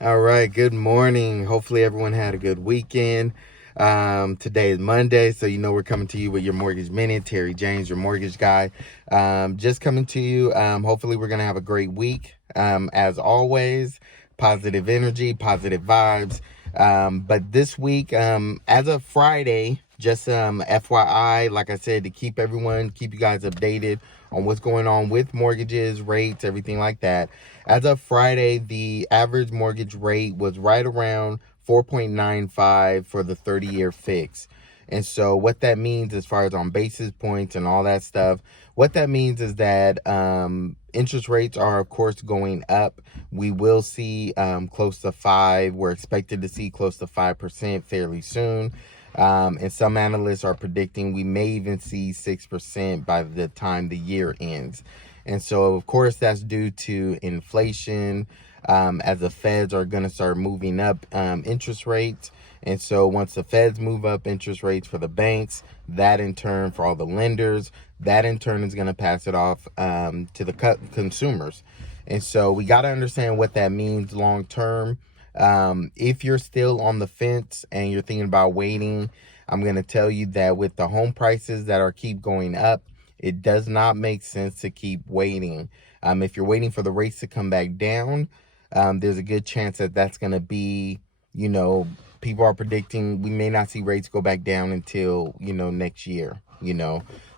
All right, good morning. Hopefully everyone had a good weekend. Today is Monday, so we're coming to you with your mortgage minute. Terry James, your mortgage guy. Just coming to you. Hopefully we're gonna have a great week. As always, positive energy, positive vibes. But this week, as of Friday, just FYI, like I said, to keep you guys updated on what's going on with mortgages, rates, everything like that. As of Friday, the average mortgage rate was right around 4.95 for the 30-year fix. And so what that means as far as on basis points and all that stuff, what that means is that interest rates are, of course, going up. We will see close to 5. We're expected to see close to 5% fairly soon. And some analysts are predicting we may even see 6% by the time the year ends. And so, of course, that's due to inflation, as the feds are going to start moving up interest rates. And so once the feds move up interest rates for the banks, that in turn for all the lenders, that in turn is going to pass it off to the consumers. And so we got to understand what that means long term. If you're still on the fence and you're thinking about waiting, I'm going to tell you that with the home prices that are keep going up, it does not make sense to keep waiting. If you're waiting for the rates to come back down, there's a good chance that that's going to be, you know, people are predicting we may not see rates go back down until, next year.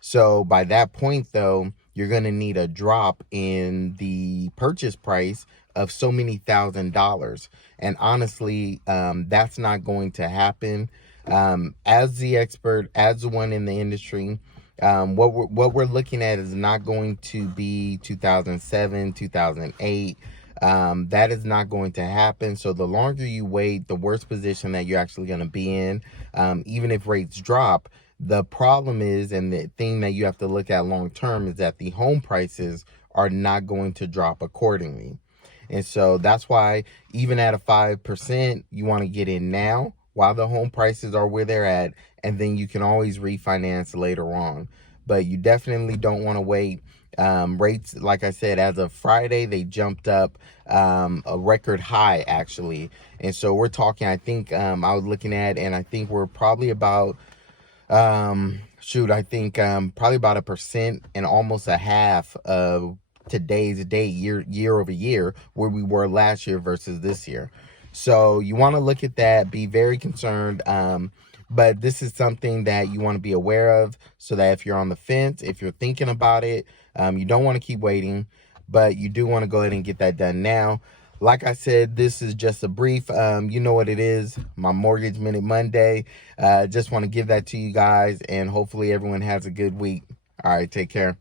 So by that point, though, you're going to need a drop in the purchase price of so many $1,000s. And honestly, that's not going to happen. As the expert, as the one in the industry, what we're looking at is not going to be 2007, 2008. That is not going to happen. So the longer you wait, the worse position that you're actually going to be in. Even if rates drop, the problem is, and the thing that you have to look at long term is that the home prices are not going to drop accordingly. And so that's why even at a 5%, you want to get in now while the home prices are where they're at, and then you can always refinance later on. But you definitely don't want to wait. Rates, like I said, as of Friday, they jumped up a record high, actually. And so we're talking, I think I was looking at, and I think we're probably about I think probably about 1% and almost a half of today's date, year over year, where we were last year versus this year. So you want to look at that, be very concerned. But this is something that you want to be aware of, so that if you're on the fence, if you're thinking about it, you don't want to keep waiting, but you do want to go ahead and get that done now. Like I said, this is just a brief, you know what it is, my Mortgage Minute Monday. Just want to give that to you guys, and hopefully everyone has a good week. All right, take care.